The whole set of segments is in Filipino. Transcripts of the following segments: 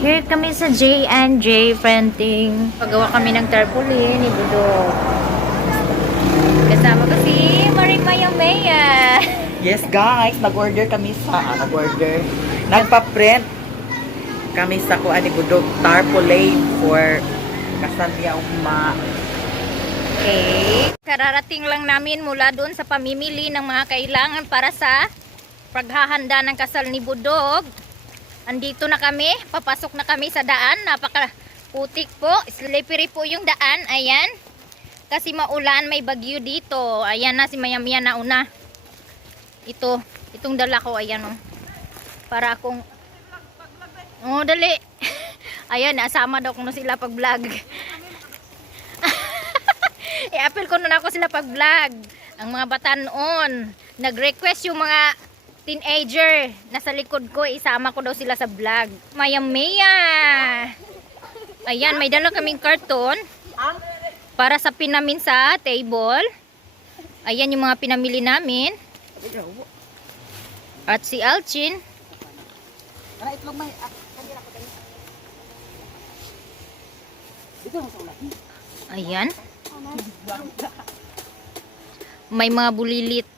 Here kami sa J&J Printing. Pagawa kami ng tarpaulin ni Budok. Kasama ko si Maring Mayamea. Yes guys, nag-order kami nagpa-print kami sa kuan ni Budok tarpaulin for kasal niya ugma. Okay. Kararating lang namin mula doon sa pamimili ng mga kailangan para sa paghahanda ng kasal ni Budog. Andito na kami, papasok na kami sa daan. Napaka-putik po, slippery po yung daan. Ayan. Kasi maulan, may bagyo dito. Ayan na si Mayamia na una. Itong dala ko, ayan oh. Para akong oh, dali. Ayan, asama daw ko na sila pag-vlog. I-appeal ko na ako sila pag-vlog. Ang mga bata noon, nag-request yung mga teenager nasa likod ko, isama ko daw sila sa vlog. Mayamea. Ayan, may dala kaming karton para sa pinamin sa table. Ayan yung mga pinamili namin. At si Alchin. Ayan. May mga bulilit.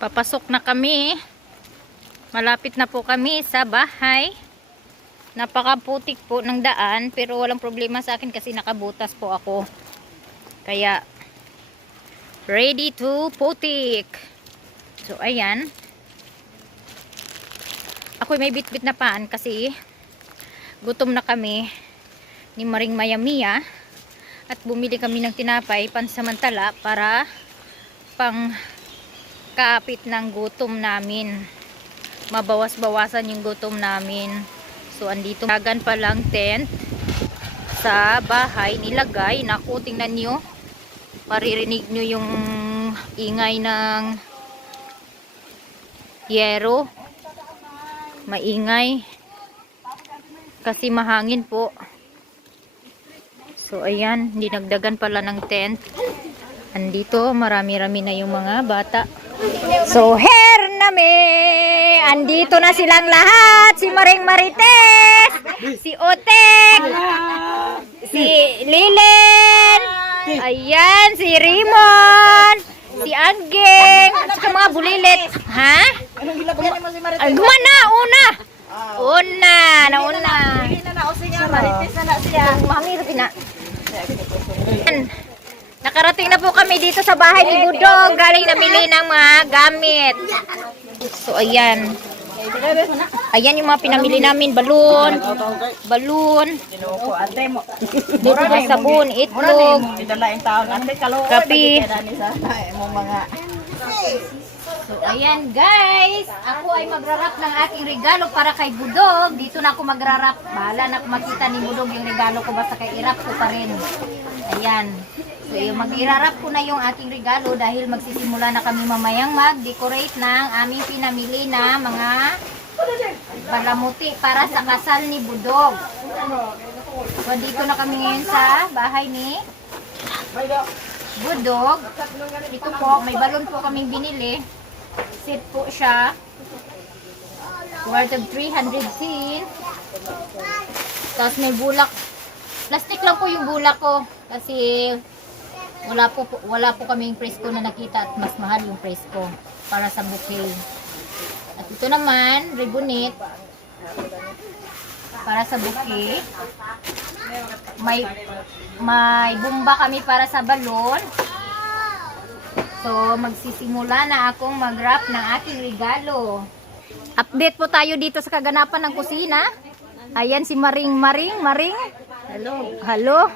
Papasok na kami. Malapit na po kami sa bahay. Napakaputik po ng daan, pero walang problema sa akin kasi nakabutas po ako. Kaya ready to putik. So ayan. Ako may bit-bit na paan kasi gutom na kami ni Maring Mayamia. At bumili kami ng tinapay pansamantala para pang kapit ng gutom namin. Mabawas-bawasan yung gutom namin. So andito tagan pa lang tent sa bahay nilagay. Naku, tingnan nyo. Maririnig nyo yung ingay ng yero. Maingay. Kasi mahangin po. So ayan, dinagdagan pala ng tent. Andito, marami-rami na yung mga bata. So here nami! Andito na silang lahat. Si Maring Marites, si Otek, si Lilen, ayan, si Rimon, si Anggeng, at saka mga bulilit. Ha? Gumana, una! Nauna. Mami, na. Nakarating na po kami dito sa bahay ni Budog. Galing namili ng mga gamit. So, ayan. Ayan yung mga pinamili namin. Balon. Sabon, itlog. Kapi. So, ayan guys. Ako ay magrarap ng aking regalo para kay Budog. Dito na ako magrarap. Bahala na kung makita ni Budog yung regalo ko. Basta kay irap ko pa rin. Ayan. So, mag-irarap ko na yung aking regalo dahil magsisimula na kami mamayang mag-decorate ng aming pinamili na mga palamuti para sa kasal ni Budog. So, dito na kami ngayon sa bahay ni Budog. Ito po, may balon po kaming binili. Set po siya. Worth of 310. Tapos may bulak. Plastic lang po yung bulak ko. Kasi wala po kaming presko na nakita at mas mahal yung presko para sa bouquet. At ito naman, ribbonette para sa bouquet. May bomba kami para sa balon. So, magsisimula na akong mag-wrap ng aking regalo. Update po tayo dito sa kaganapan ng kusina. Ayan si Maring. Hello.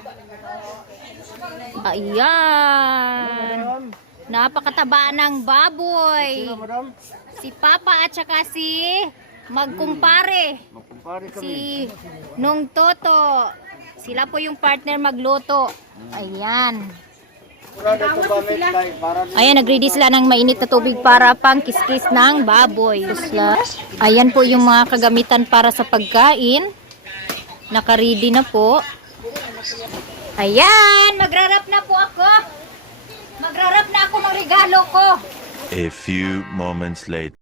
Ayan. Napakataba ng baboy. Si Papa at saka si magkumpare. Si Nung Toto. Sila po yung partner magluto. Ayan. Ayan, nag-ready sila ng mainit na tubig para pang kiskis ng baboy. Ayan po yung mga kagamitan para sa pagkain. Naka-ready na po. Ayan, magrarap na po ako. Magrarap na ako ng regalo ko. A few moments later.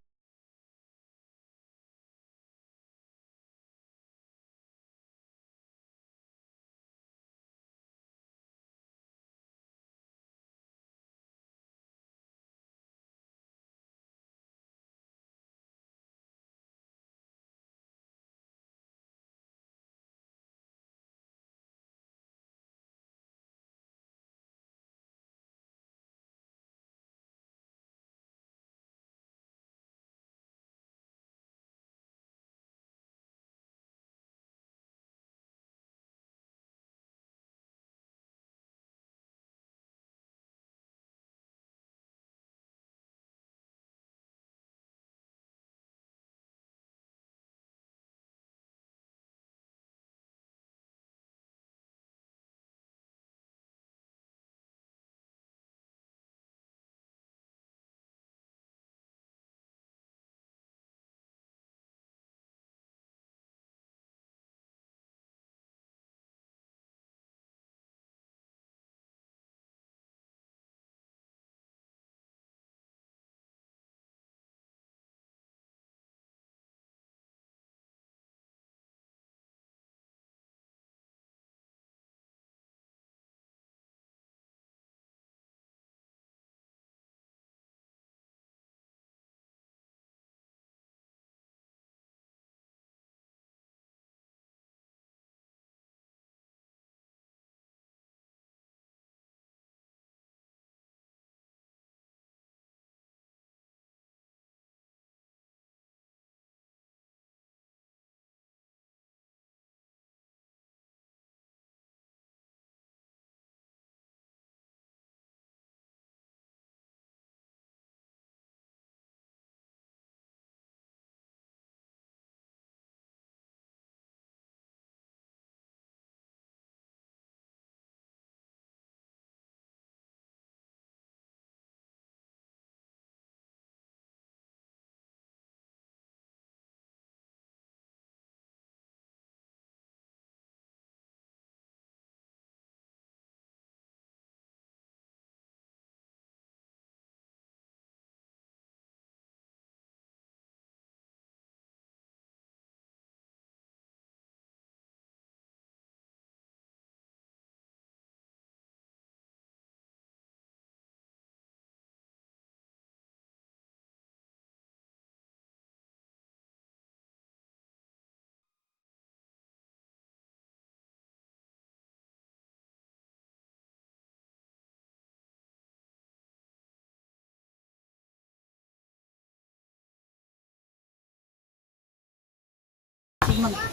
What?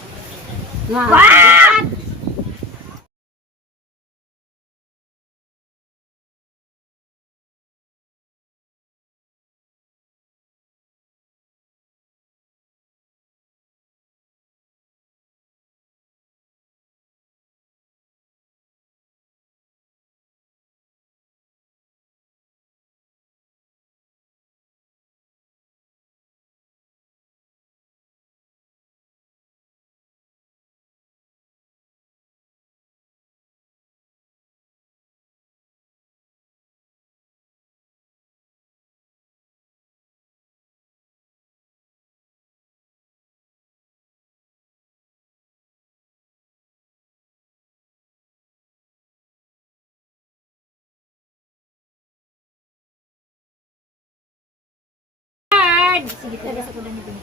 Sige, tagas ako lang ito.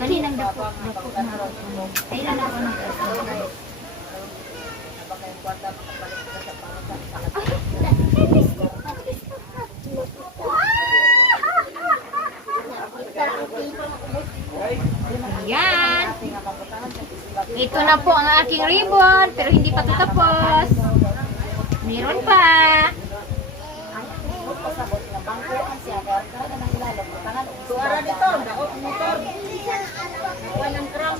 Kaninang dako na ako. Kailan ako ng Ayan. Ito na po ang aking ribbon, pero hindi pa ito tapos. Meron pa. Suara dito, daot motor. Walang crown.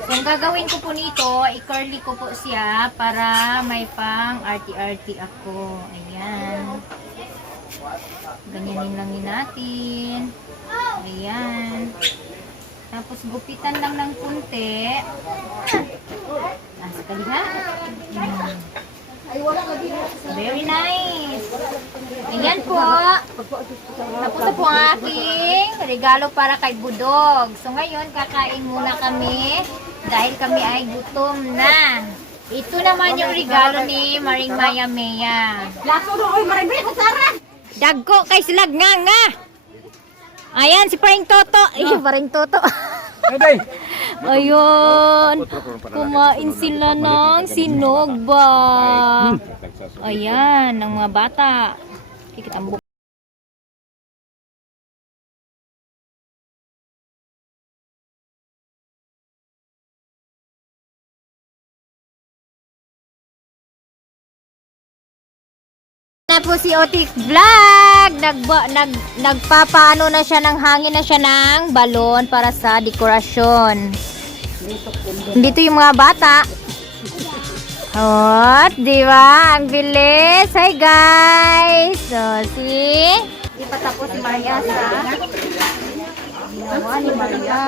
So, ang gagawin ko po nito, i-curly ko po siya para may pang arty-arty ako. Ayan. Ganyanin lang natin. Ayan. Tapos gupitan lang ng kunti. Nasa kaliha. Very nice. Ayan po. Tapos na po ang aking regalo para kay Budog. So ngayon, kakain muna kami dahil kami ay gutom na. Ito naman yung regalo ni Maring Maya Mea. Laso do oy maribay ko sara. Dagko kay silag nga. Ayan, si Paring Toto. Paring Toto. Ayun. Kumain sila ng sinogba. Ayan, ng mga bata. Kikitambok. Na po si Otik Vlog. Nagpapaano na siya ng hangin na siya ng balon para sa dekorasyon. Dito yung mga bata. Hot, di ba? Ang bilis. Hi guys. So, see? Ipatapos si Maria sa ginawa ni Maria.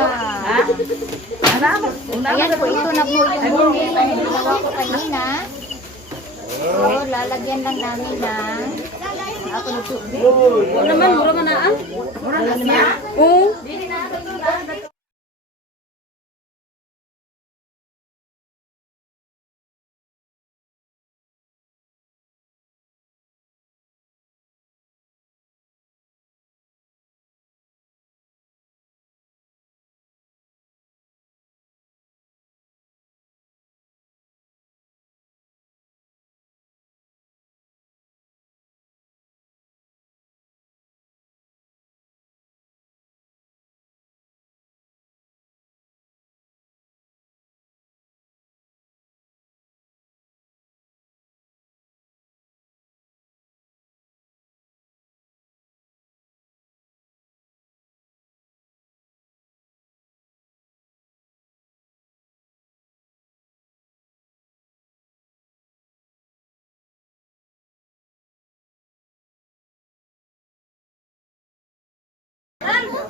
Ayan po, ito na po yung ginawa ko kanina. So, lalagyan lang namin ng ako nito. Naman mura man aan. Mura na siya. Oo.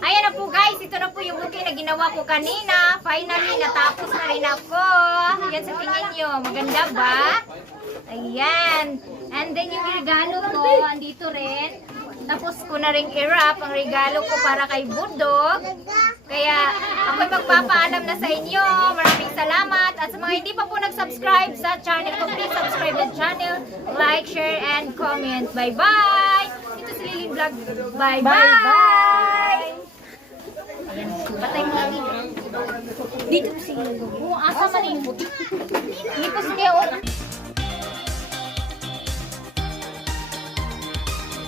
Ayan na po guys, ito na po yung buti na ginawa ko kanina. Finally, natapos na rin ako. Yan sa tingin nyo, maganda ba? Ayan. And then yung regalo ko, andito rin. Tapos ko na rin i-wrap ang regalo ko para kay Budog. Kaya ako'y magpapaalam na sa inyo. Maraming salamat. At sa mga hindi pa po nag-subscribe sa channel ko, please subscribe the channel, like, share, and comment. Bye-bye! Ito si Lily Vlog. Bye-bye! Ayan, patay mo lagi. Dito si Lily. Asa man yung buti. Hindi ko siya.